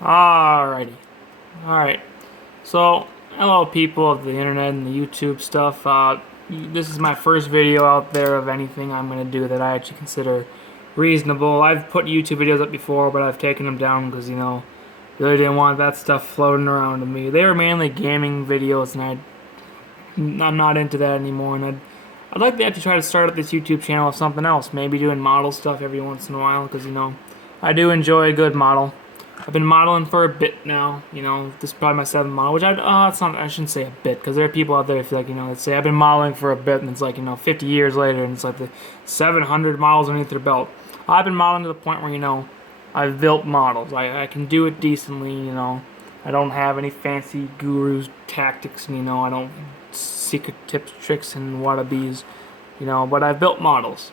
Alrighty. Alright. So, hello people of the internet and the YouTube stuff. This is my first video out there of anything I'm going to do that I actually consider reasonable. I've put YouTube videos up before, but I've taken them down because, really didn't want that stuff floating around to me. They were mainly gaming videos, and I'm not into that anymore, and I'd like to actually try to start up this YouTube channel with something else. Maybe doing model stuff every once in a while, because, I do enjoy a good model. I've been modeling for a bit now, this is probably my 7th model, which I shouldn't say a bit, because there are people out there who feel like, that say I've been modeling for a bit, and it's like, 50 years later, and it's like the 700 models underneath their belt. I've been modeling to the point where, I've built models. I can do it decently, I don't have any fancy gurus tactics, and, I don't secret tips, tricks, and wannabes, but I've built models.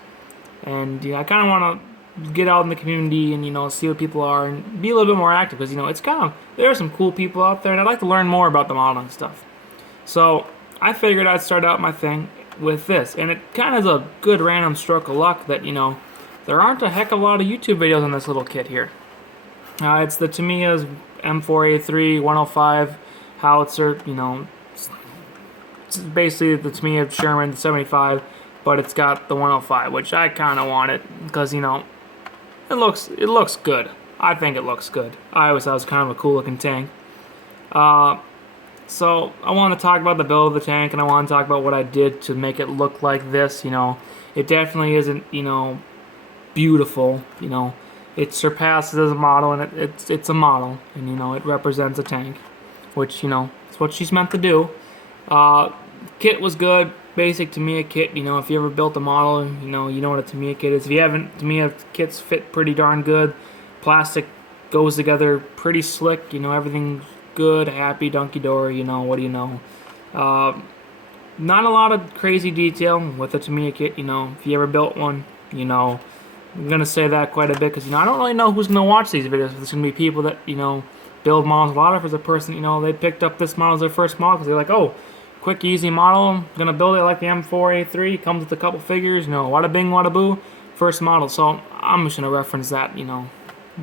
And, I kind of want to get out in the community and see what people are and be a little bit more active because it's kind of there are some cool people out there and I'd like to learn more about the modeling stuff. So I figured I'd start out my thing with this, and it kind of is a good random stroke of luck that there aren't a heck of a lot of YouTube videos on this little kit here. It's the Tamiya's M4A3 105 howitzer. It's basically the Tamiya Sherman 75, but it's got the 105, which I kind of want it because it looks good. I think it looks good. I always thought it was kind of a cool looking tank. So I want to talk about the build of the tank, and I want to talk about what I did to make it look like this. It definitely isn't beautiful. It surpasses as a model, and it's a model, and it represents a tank, which it's what she's meant to do. Kit was good. Basic Tamiya kit. If you ever built a model, you know what a Tamiya kit is. If you haven't, Tamiya kits fit pretty darn good. Plastic goes together pretty slick. Everything's good, happy, donkey dory. What do you know? Not a lot of crazy detail with a Tamiya kit. If you ever built one, I'm gonna say that quite a bit because I don't really know who's gonna watch these videos. If there's gonna be people that build models. A lot of it is a person they picked up this model as their first model because they're like, oh, quick, easy model. I'm gonna build it like the M4A3. Comes with a couple figures. Wada bing, wada boo. First model. So I'm just gonna reference that.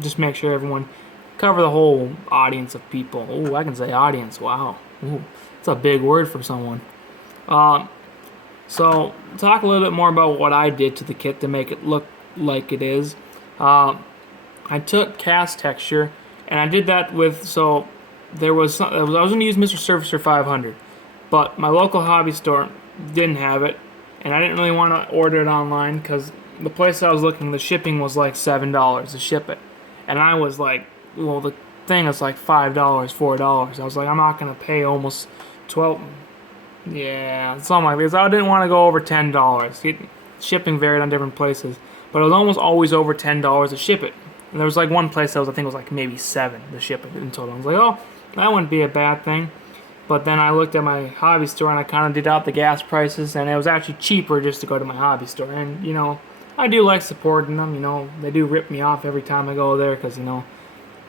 Just make sure everyone cover the whole audience of people. Oh, I can say audience. Wow. Ooh, that's a big word for someone. So talk a little bit more about what I did to the kit to make it look like it is. I took cast texture, and I did that with I was gonna use Mr. Surfacer 500. But my local hobby store didn't have it, and I didn't really want to order it online because the place I was looking, the shipping was like $7 to ship it. And I was like, well, the thing is like $5, $4. I was like, I'm not going to pay almost 12. Yeah, something like this. I didn't want to go over $10. Shipping varied on different places, but it was almost always over $10 to ship it. And there was like one place that I think it was like maybe $7 to ship it in total. I was like, oh, that wouldn't be a bad thing. But then I looked at my hobby store and I kind of did out the gas prices, and it was actually cheaper just to go to my hobby store. And, I do like supporting them. They do rip me off every time I go there because,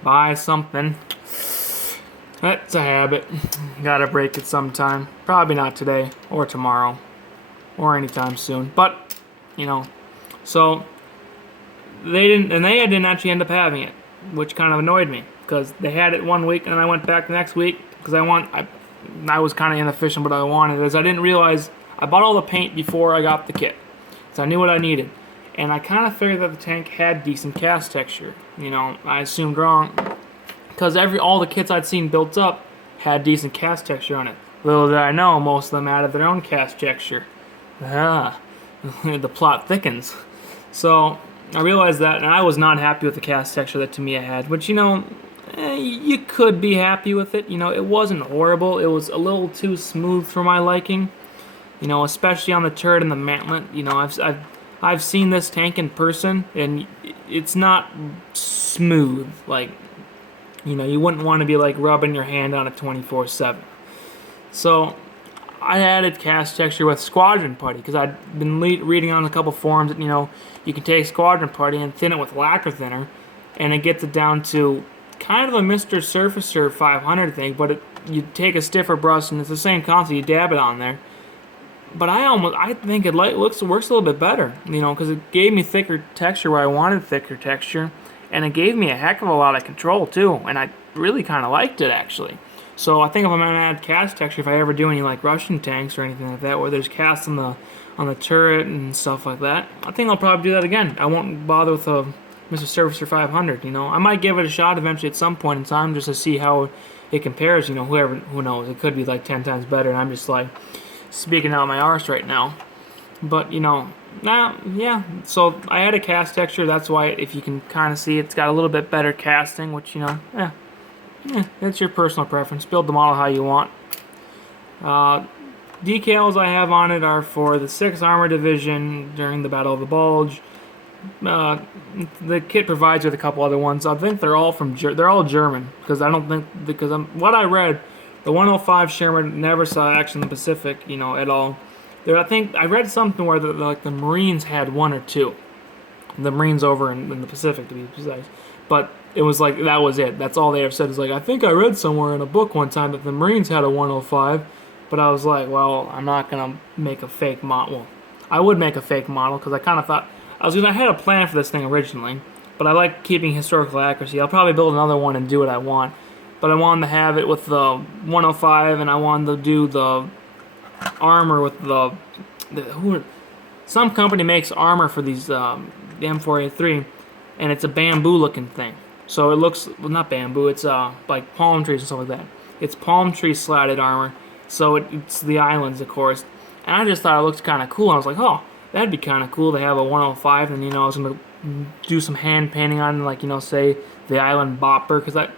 buy something. That's a habit. Gotta break it sometime. Probably not today or tomorrow or anytime soon. But, so they didn't actually end up having it, which kind of annoyed me because they had it one week and then I went back the next week because I was kind of inefficient, but I wanted is I didn't realize I bought all the paint before I got the kit, so I knew what I needed, and I kind of figured that the tank had decent cast texture. I assumed wrong because all the kits I'd seen built up had decent cast texture on it. Little did I know, most of them added their own cast texture. The plot thickens. So I realized that, and I was not happy with the cast texture that Tamiya had, which you could be happy with it. It wasn't horrible. It was a little too smooth for my liking. Especially on the turret and the mantlet. I've seen this tank in person, and it's not smooth. Like, you wouldn't want to be like rubbing your hand on it 24/7. So I added cast texture with Squadron Putty because I'd been reading on a couple forums that you can take Squadron Putty and thin it with lacquer thinner, and it gets it down to kind of a Mr. Surfacer 500 thing, but you take a stiffer brush and it's the same concept. You dab it on there, but I think it works a little bit better, because it gave me thicker texture where I wanted thicker texture, and it gave me a heck of a lot of control too, and I really kind of liked it actually. So I think if I'm gonna add cast texture, if I ever do any like Russian tanks or anything like that, where there's cast on the turret and stuff like that, I think I'll probably do that again. I won't bother with a Mr. Surfacer 500. You know, I might give it a shot eventually at some point in time just to see how it compares. You know, who knows? It could be like 10 times better, and I'm just like speaking out my arse right now. But you know, yeah. So I had a cast texture. That's why, if you can kind of see, it's got a little bit better casting, which, you know, that's your personal preference. Build the model how you want. Decals I have on it are for the 6th Armor Division during the Battle of the Bulge. The kit provides with a couple other ones. I think they're all they're all German, because I don't think, because what I read, the 105 Sherman never saw action in the Pacific, you know, at all. I think I read something where the Marines had 1 or 2. The Marines over in the Pacific, to be precise. But it was like, that was it. That's all they have said. Is like, I think I read somewhere in a book one time that the Marines had a 105. But I was like, well, I'm not gonna make a fake model. Well, I would make a fake model, because I kind of thought I had a plan for this thing originally, but I like keeping historical accuracy. I'll probably build another one and do what I want. But I wanted to have it with the 105, and I wanted to do the armor with some company makes armor for these the M4A3, and it's a bamboo looking thing. So it looks, well, not bamboo, it's like palm trees and stuff like that. It's palm tree slatted armor, so it's the islands, of course. And I just thought it looked kind of cool. I was like, oh, that'd be kind of cool to have a 105, and, you know, I was gonna do some hand painting on, like, you know, say the Island Bopper, because I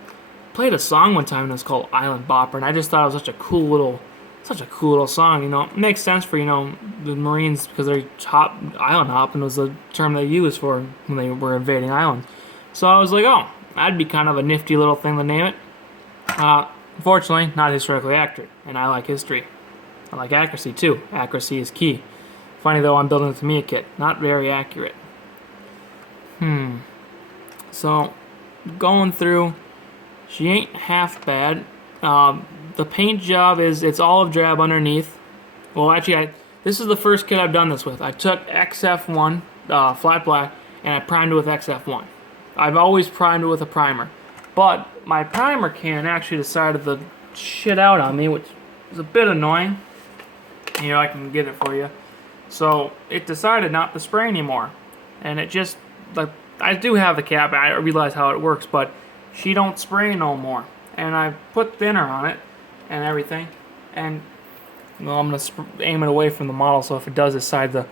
played a song one time and it was called Island Bopper, and I just thought it was such a cool little song. You know, it makes sense for, you know, the Marines, because they're island hopping was the term they used for when they were invading islands. So I was like, oh, that'd be kind of a nifty little thing to name it. Unfortunately, not historically accurate, and I like history. I like accuracy too. Accuracy is key. Funny though, I'm building a Tamiya kit. Not very accurate. So, going through, she ain't half bad. The paint job it's olive drab underneath. Well, actually, this is the first kit I've done this with. I took XF1, flat black, and I primed it with XF1. I've always primed it with a primer. But my primer can actually decided to shit out on me, which is a bit annoying. You know, I can get it for you. So it decided not to spray anymore, and it just, like, I do have the cap. I realize how it works, but she don't spray no more. And I put thinner on it and everything, and, well, I'm gonna aim it away from the model, so if it does decide to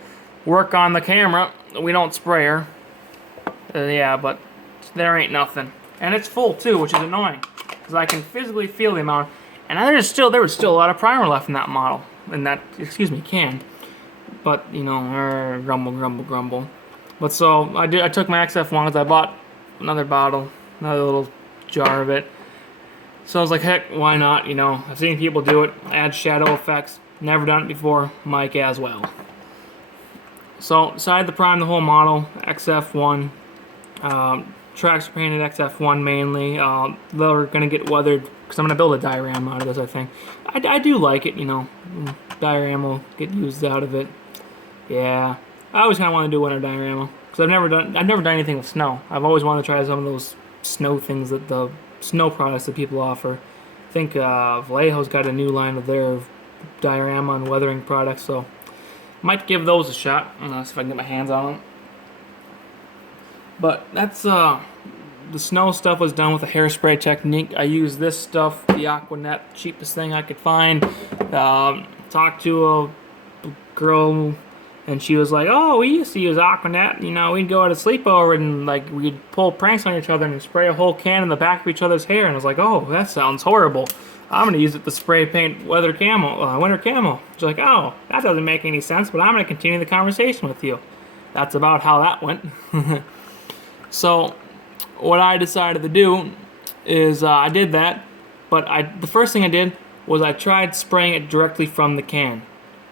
work on the camera, we don't spray her. Yeah, but there ain't nothing, and it's full too, which is annoying, because I can physically feel the amount. And there was still a lot of primer left in that model, in that, can. But, you know, grumble, grumble, grumble. But so I took my XF1, because I bought another bottle, another little jar of it. So I was like, heck, why not? You know, I've seen people do it, add shadow effects. Never done it before, might as well. So decided to prime the whole model, XF1. Tracks are painted XF1 mainly. They're gonna get weathered, because I'm gonna build a diorama out of this, I think. I do like it, you know. Diorama will get used out of it. Yeah, I always kind of want to do winter diorama, because I've never done anything with snow. I've always wanted to try some of those snow things, that the snow products that people offer. I think Vallejo's got a new line of their diorama and weathering products, so might give those a shot. I don't know, see if I can get my hands on them. But that's the snow stuff was done with a hairspray technique. I used this stuff, the Aquanet, cheapest thing I could find. Talked to a girl, and she was like, oh, we used to use Aquanet. You know, we'd go at a sleepover, and, like, we'd pull pranks on each other and spray a whole can in the back of each other's hair. And I was like, oh, that sounds horrible. I'm going to use it to spray paint winter camo. She's like, oh, that doesn't make any sense, but I'm going to continue the conversation with you. That's about how that went. So what I decided to do is I did that, but the first thing I did was I tried spraying it directly from the can.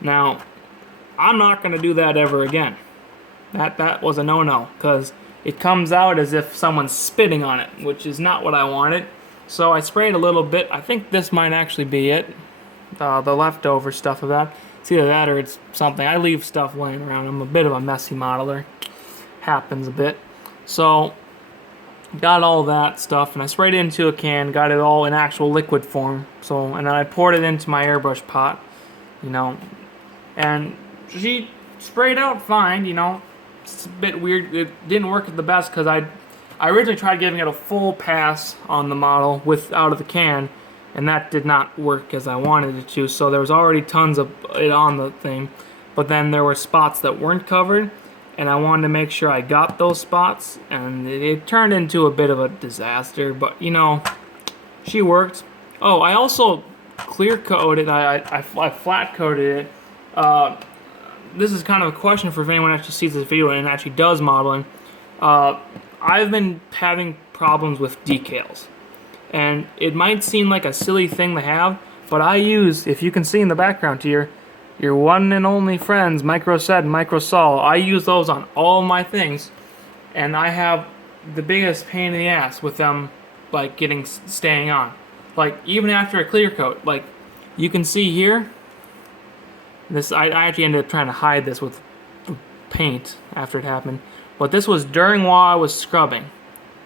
Now, I'm not going to do that ever again. That was a no-no, because it comes out as if someone's spitting on it, which is not what I wanted. So I sprayed a little bit. I think this might actually be it, the leftover stuff of that. It's either that or it's something. I leave stuff laying around. I'm a bit of a messy modeler. Happens a bit. So got all that stuff, and I sprayed it into a can, got it all in actual liquid form. So, and then I poured it into my airbrush pot, you know, and she sprayed out fine, you know. It's a bit weird. It didn't work the best because I originally tried giving it a full pass on the model out of the can, and that did not work as I wanted it to. So there was already tons of it on the thing, but then there were spots that weren't covered, and I wanted to make sure I got those spots, and it turned into a bit of a disaster. But you know, she worked. Oh, I also clear coated. I flat coated it. This is kind of a question for if anyone actually sees this video and actually does modeling. I've been having problems with decals, and it might seem like a silly thing to have, but I use, if you can see in the background here, your one and only friends, Micro Set and Micro Sol. I use those on all of my things, and I have the biggest pain in the ass with them, like staying on. Like even after a clear coat, like you can see here. This I actually ended up trying to hide this with paint after it happened, but this was during while I was scrubbing,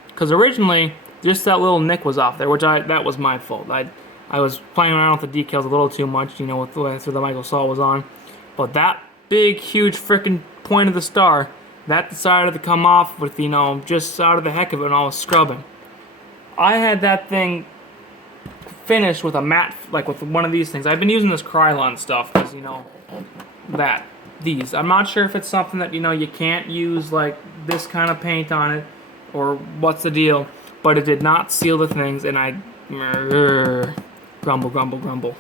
because originally just that little nick was off there, which that was my fault. I was playing around with the decals a little too much, you know, with the way the Micro Sol was on, but that big huge freaking point of the star that decided to come off with, you know, just out of the heck of it when I was scrubbing. I had that thing finished with a matte, like with one of these things. I've been using this Krylon stuff because, you know, these. I'm not sure if it's something that, you know, you can't use like this kind of paint on it or what's the deal, but it did not seal the things, and I grumble, grumble, grumble.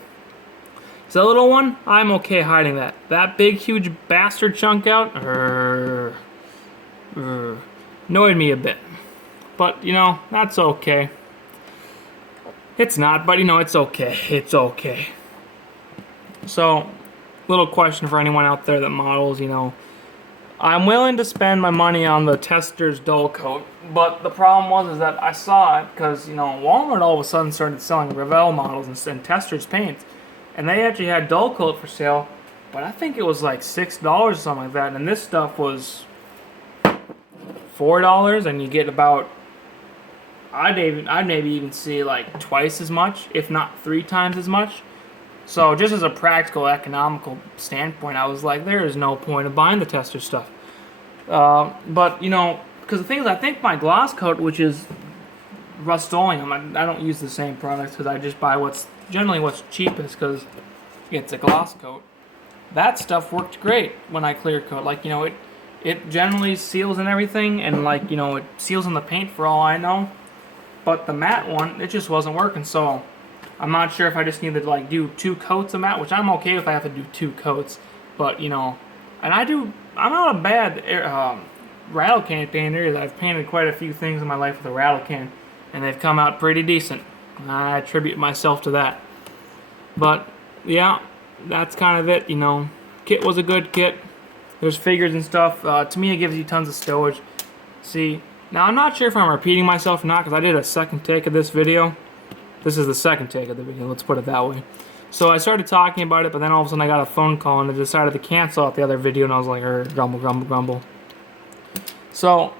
So that little one, I'm okay hiding that. That big, huge bastard chunk out, annoyed me a bit. But, you know, that's okay. It's not, but you know, it's okay. It's okay. So, little question for anyone out there that models, you know. I'm willing to spend my money on the Tester's dull coat, but the problem is that I saw it because, you know, Walmart all of a sudden started selling Revell models and Tester's paints, and they actually had dull coat for sale, but I think it was like $6 or something like that, and this stuff was $4, and you get about, I'd maybe even see like twice as much, if not 3 times as much. So just as a practical, economical standpoint, I was like, there is no point of buying the Tester stuff. But, you know, because the thing is, I think my gloss coat, which is Rust-Oleum, I don't use the same products because I just buy what's cheapest because it's a gloss coat. That stuff worked great when I clear coat. Like, you know, it generally seals and everything, and like, you know, it seals in the paint for all I know. But the matte one, it just wasn't working, so I'm not sure if I just need to like do 2 coats of matte, which I'm okay if I have to do 2 coats. But, you know, and I'm not a bad rattle can painter. I've painted quite a few things in my life with a rattle can, and they've come out pretty decent. I attribute myself to that. But, yeah, that's kind of it, you know. Kit was a good kit. There's figures and stuff. Tamiya gives you tons of stowage. See, now I'm not sure if I'm repeating myself or not, because I did a second take of this video. This is the second take of the video, let's put it that way. So I started talking about it, but then all of a sudden I got a phone call and I decided to cancel out the other video, and I was like, grumble, grumble, grumble. So,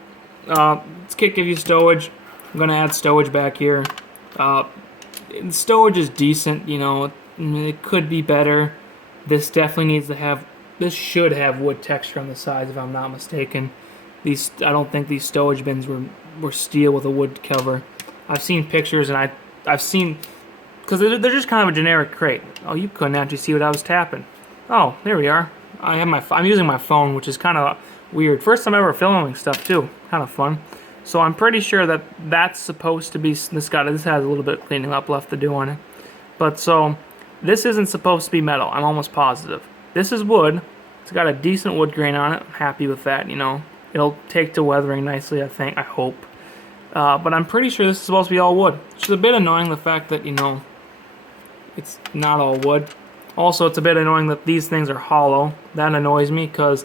this kit gives you stowage. I'm going to add stowage back here. Stowage is decent, you know, it could be better. This definitely this should have wood texture on the sides, if I'm not mistaken. I don't think these stowage bins were steel with a wood cover. I've seen pictures, and I've seen, because they're just kind of a generic crate. Oh, you couldn't actually see what I was tapping. Oh, there we are. I'm using my phone, which is kind of weird. First time ever filming stuff too. Kind of fun. So I'm pretty sure that that's supposed to be, this has a little bit of cleaning up left to do on it. But so, this isn't supposed to be metal. I'm almost positive. This is wood. It's got a decent wood grain on it. I'm happy with that, you know. It'll take to weathering nicely, I hope. But I'm pretty sure this is supposed to be all wood. Which is a bit annoying, the fact that, you know, it's not all wood. Also, it's a bit annoying that these things are hollow. That annoys me because,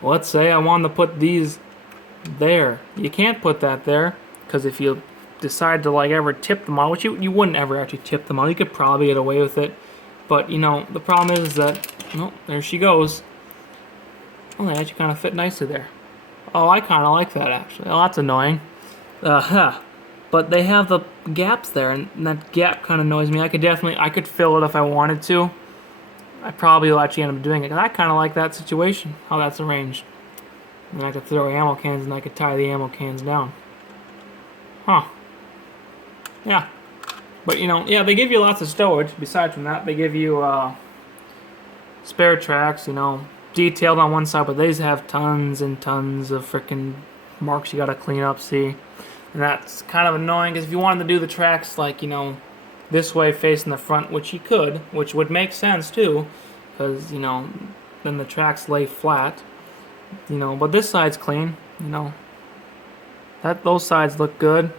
let's say I wanted to put these there. You can't put that there, because if you decide to like ever tip them on, which you wouldn't ever actually tip them on, you could probably get away with it. But, you know, the problem is that, oh, there she goes. Oh, they actually kind of fit nicely there. Oh, I kind of like that, actually. Oh, that's annoying. But they have the gaps there, and that gap kind of annoys me. I could fill it if I wanted to. I probably will actually end up doing it, because I kind of like that situation, how that's arranged. And I could throw ammo cans, and I could tie the ammo cans down. Huh. Yeah. But, yeah, they give you lots of stowage. Besides from that, they give you spare tracks, detailed on one side, but these have tons and tons of freaking marks you gotta clean up, see? And that's kind of annoying, because if you wanted to do the tracks, like, this way facing the front, which you could, which would make sense, too, because, then the tracks lay flat, but this side's clean, those sides look good.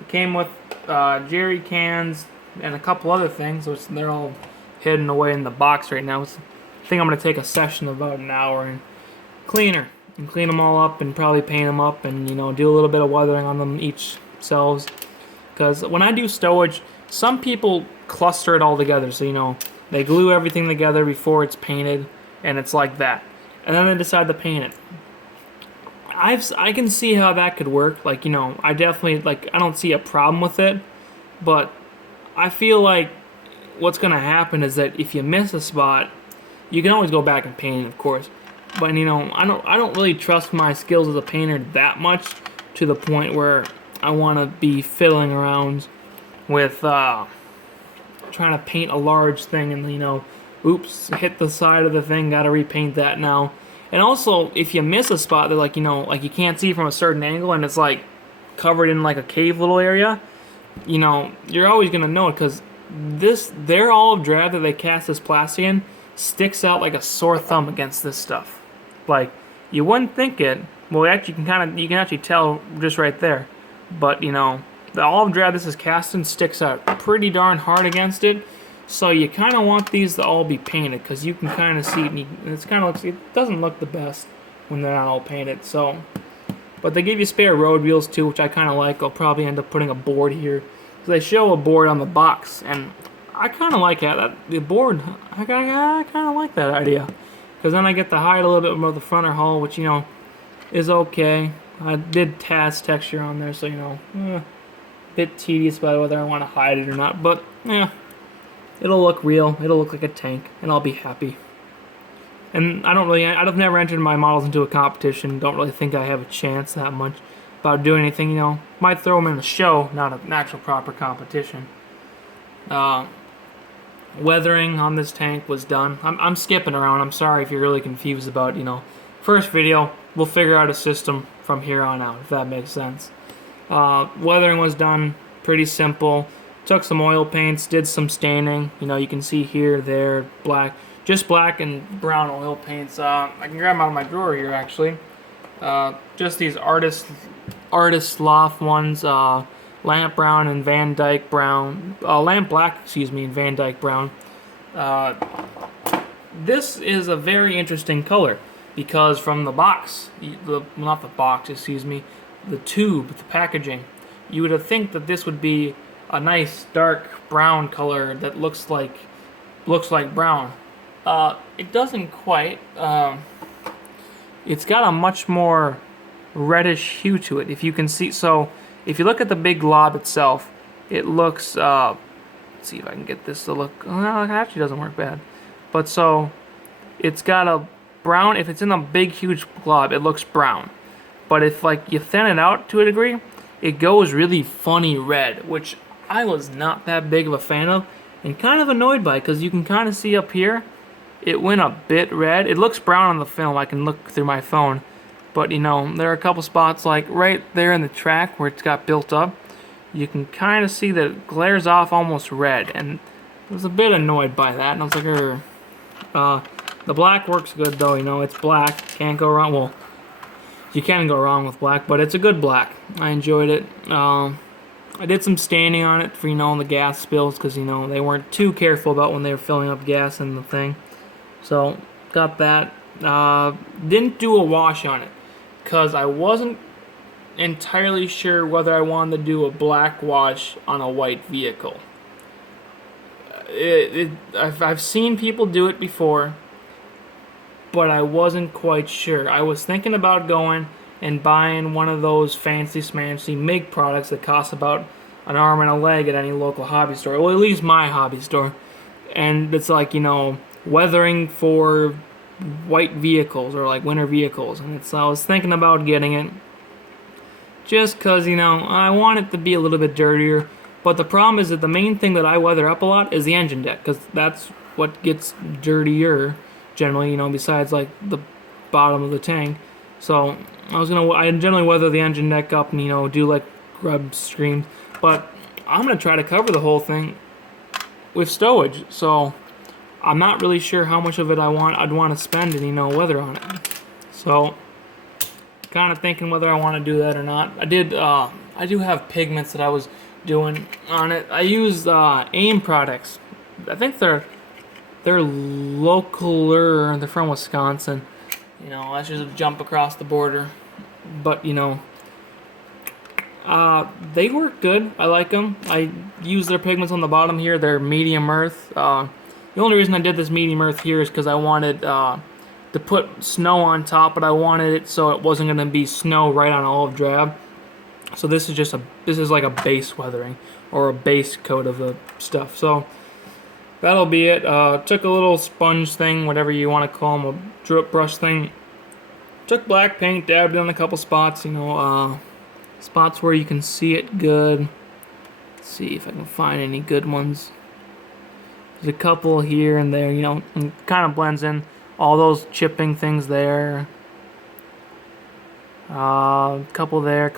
It came with jerry cans and a couple other things, which they're all hidden away in the box right now. I think I'm going to take a session of about an hour and clean them all up and probably paint them up and, do a little bit of weathering on them each selves. Because when I do stowage, some people cluster it all together. So, they glue everything together before it's painted, and it's like that. And then they decide to paint it. I can see how that could work. Like, I definitely, I don't see a problem with it. But I feel like what's going to happen is that if you miss a spot, you can always go back and paint it, of course. But, I don't really trust my skills as a painter that much to the point where I want to be fiddling around with trying to paint a large thing and, oops, hit the side of the thing, got to repaint that now. And also, if you miss a spot that, like you can't see from a certain angle and it's, covered in, a cave little area, you're always going to know it, because their olive drab that they cast this plastic in sticks out like a sore thumb against this stuff. You wouldn't think it. Well, actually, you can actually tell just right there. But, the olive drab this is cast in sticks out pretty darn hard against it. So you kind of want these to all be painted, because you can kind of see it, and it doesn't look the best when they're not all painted. So, but they give you spare road wheels too, which I kind of like. I'll probably end up putting a board here, because they show a board on the box, and I kind of like that. The board, I kind of like that idea, because then I get to hide a little bit above the front or hull, which is okay. I did TAS texture on there, so a bit tedious about whether I want to hide it or not, but yeah. It'll look real, it'll look like a tank, and I'll be happy. And I've never entered my models into a competition, don't really think I have a chance that much about doing anything, Might throw them in the show, not an actual proper competition. Weathering on this tank was done. I'm skipping around, I'm sorry if you're really confused about, first video, we'll figure out a system from here on out, if that makes sense. Weathering was done, pretty simple. Took some oil paints, did some staining. You can see here, there, black. Just black and brown oil paints. I can grab them out of my drawer here, actually. Just these Artist Loft ones. Lamp brown and Van Dyke brown. Lamp black, and Van Dyke brown. This is a very interesting color, because from the box, not the box, the tube, the packaging, you would think that this would be a nice dark brown color that looks like brown. It doesn't quite. It's got a much more reddish hue to it. If you can see, so if you look at the big glob itself, it looks. Let's see if I can get this to look. Well, it actually doesn't work bad. But so it's got a brown. If it's in a big huge glob, it looks brown. But if you thin it out to a degree, it goes really funny red, which I was not that big of a fan of, and kind of annoyed by, because you can kind of see up here, it went a bit red. It looks brown on the film, I can look through my phone, but there are a couple spots, right there in the track where it's got built up, you can kind of see that it glares off almost red, and I was a bit annoyed by that, and I was like, the black works good though, it's black, can't go wrong, well, you can go wrong with black, but it's a good black. I enjoyed it. I did some staining on it for, the gas spills, because, they weren't too careful about when they were filling up gas in the thing. So, got that. Didn't do a wash on it, because I wasn't entirely sure whether I wanted to do a black wash on a white vehicle. I've seen people do it before, but I wasn't quite sure. I was thinking about going and buying one of those fancy smancy MIG products that cost about an arm and a leg at any local hobby store. Well, at least my hobby store. And it's like, you know, weathering for white vehicles or like winter vehicles. And I was thinking about getting it just because, you know, I want it to be a little bit dirtier. But the problem is that the main thing that I weather up a lot is the engine deck, because that's what gets dirtier generally, you know, besides like the bottom of the tank. So I generally weather the engine deck up and, you know, do like grub streams. But I'm gonna try to cover the whole thing with stowage. So I'm not really sure how much of it I'd want to spend and, you know, weather on it. So kind of thinking whether I want to do that or not. I do have pigments that I was doing on it. I use AIM products. I think they're localer. They're from Wisconsin. You know, let's just jump across the border. But, you know, they work good. I like them. I use their pigments on the bottom here. They're medium earth. The only reason I did this medium earth here is because I wanted to put snow on top, but I wanted it so it wasn't going to be snow right on olive drab. So this is like a base weathering or a base coat of the stuff. So that'll be it. Took a little sponge thing, whatever you want to call them, a drip brush thing. Took black paint, dabbed it on a couple spots, you know, spots where you can see it good. Let's see if I can find any good ones. There's a couple here and there, you know, and kind of blends in. All those chipping things there. Couple there.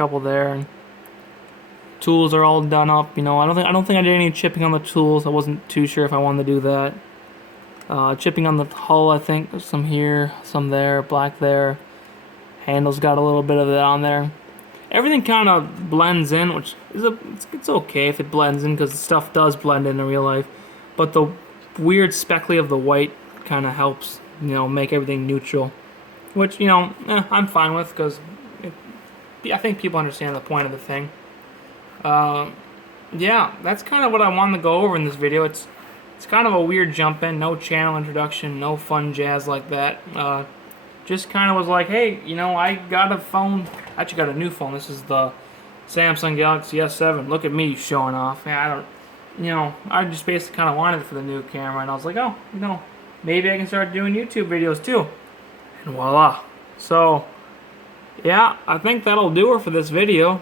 Tools are all done up. You know, I don't think I did any chipping on the tools. I wasn't too sure if I wanted to do that. Chipping on the hull, I think some here, some there, black there. Handles got a little bit of that on there. Everything kind of blends in, which is it's okay if it blends in because the stuff does blend in real life. But the weird speckly of the white kind of helps, you know, make everything neutral, which, you know, I'm fine with because I think people understand the point of the thing. Yeah, that's kind of what I wanted to go over in this video. It's kind of a weird jump in, no channel introduction, no fun jazz like that. Just kind of was like, hey, you know, I got a phone. I actually got a new phone. This is the Samsung Galaxy S7. Look at me showing off. Yeah, I just basically kind of wanted it for the new camera, and I was like, oh, you know, maybe I can start doing YouTube videos too. And voila. So, yeah, I think that'll do it for this video.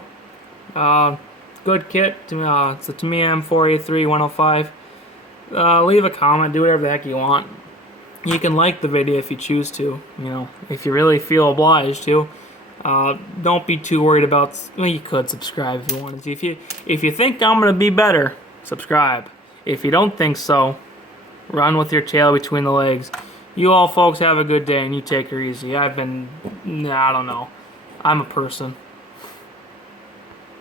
Good kit. It's a Tamiya M4A3 105. Leave a comment. Do whatever the heck you want. You can like the video if you choose to. You know, if you really feel obliged to. Don't be too worried about. Well, you could subscribe if you wanted to. If you think I'm gonna be better, subscribe. If you don't think so, run with your tail between the legs. You all folks have a good day and you take her easy. I don't know. I'm a person.